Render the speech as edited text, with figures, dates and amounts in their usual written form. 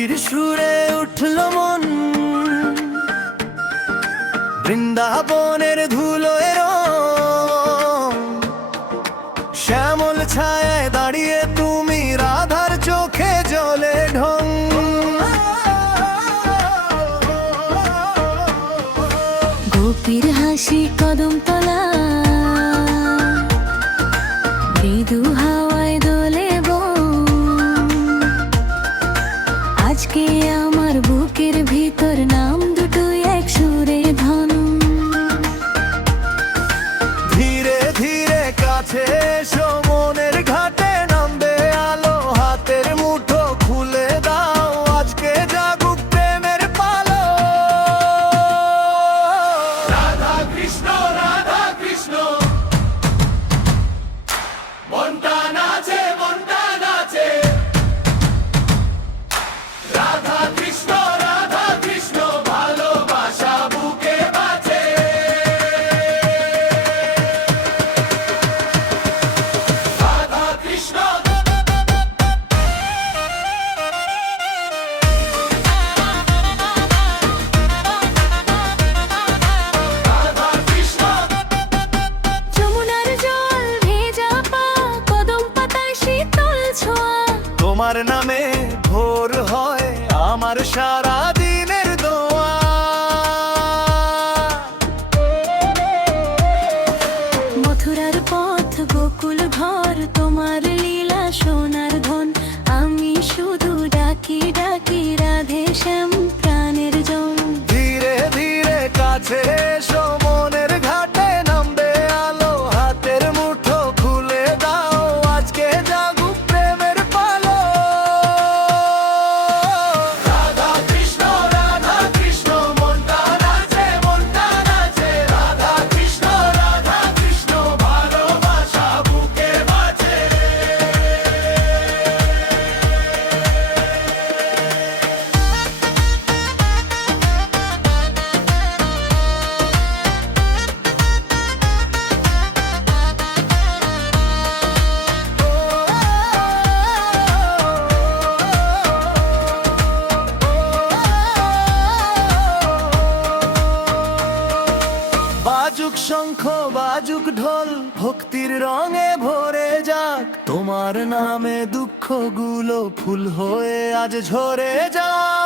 বাঁশির সুরে উঠল মন, বৃন্দাবনের ধুলোয় রং। শ্যামল ছায়ায় দাঁড়িয়ে তুমি, রাধার চোখে জলে ঢং। গোপীর হাসি কদম তলা, মৃদু হাওয়ায় দোলে বন। আজকে আমার বুকের ভিতর নাম দুটো এক সুরে ধন। ধীরে ধীরে কাছে এসো, মনের ঘাটে নামবে আলো। হাতের মুঠো খুলে দাও, আজকে জাগুক প্রেমের পালো। রাধা কৃষ্ণ মনটা নাচে, মনটা নাচে। রাধা কৃষ্ণ ভালোবাসা বুকে বাজে। রাধা কৃষ্ণ যমুনার জল ভেজা পা, কদম পাতায় শীতল ছোঁয়া। তোমার নামে ভোর হয় আমার সারা দিনের দোয়া। মথুরার পথ গোকুল ঘর, তোমার লীলা সোনার ধন। আমি শুধু ডাকি ডাকি রাধে শ্যাম প্রাণের জন। ধীরে ধীরে কাছে এসো, মনের ঘাটে নামবে আলো। হাতের মুঠো খুলে দাও, আজকে জাগুক প্রেমের পালো। রাধা কৃষ্ণ মনটা নাচে, মনটা নাচে। রাধা কৃষ্ণ ভালোবাসা বুকে বাজে। বাজুক শঙ্খ বাজুক ঢোল, ভক্তির রঙে ভরে যাক। তোমার নামে দুঃখগুলো ফুল হয়ে আজ ঝরে যাক।